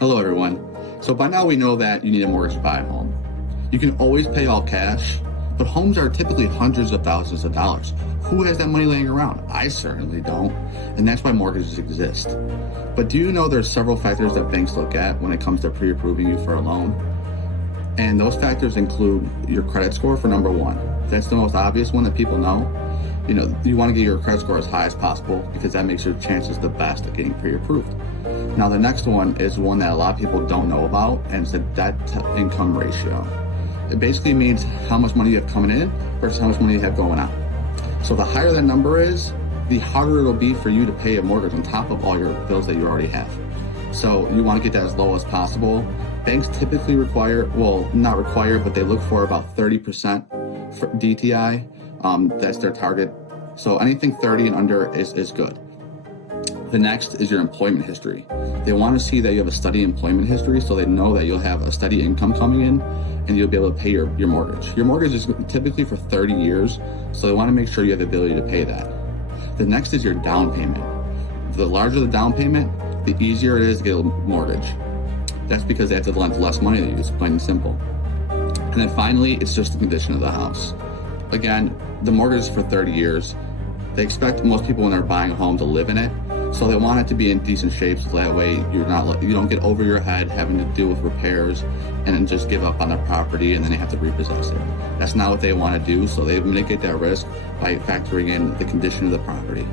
Hello, everyone. So by now we know that you need a mortgage to buy a home. You can always pay all cash, but homes are typically hundreds of thousands of dollars. Who has that money laying around? I certainly don't, and that's why mortgages exist. But do you know there's several factors that banks look at when it comes to pre-approving you for a loan? And those factors include your credit score for number one. That's the most obvious one that people know. You want to get your credit score as high as possible because that makes your chances the best at getting pre-approved. Now, the next one is one that a lot of people don't know about, and it's the debt-to-income ratio. It basically means how much money you have coming in versus how much money you have going out. So the higher that number is, the harder it'll be for you to pay a mortgage on top of all your bills that you already have. So you want to get that as low as possible. Banks typically not require, but they look for about 30% for DTI. That's their target. So anything 30 and under is good. The next is your employment history. They want to see that you have a steady employment history so they know that you'll have a steady income coming in and you'll be able to pay your mortgage. Your mortgage is typically for 30 years, so they want to make sure you have the ability to pay that. The next is your down payment. The larger the down payment, the easier it is to get a mortgage. That's because they have to lend less money to you, it's plain and simple. And then finally, it's just the condition of the house. Again, the mortgage is for 30 years. They expect most people when they're buying a home to live in it, so they want it to be in decent shape so that way you don't get over your head having to deal with repairs and then just give up on their property and then they have to repossess it. That's not what they want to do, so they mitigate that risk by factoring in the condition of the property.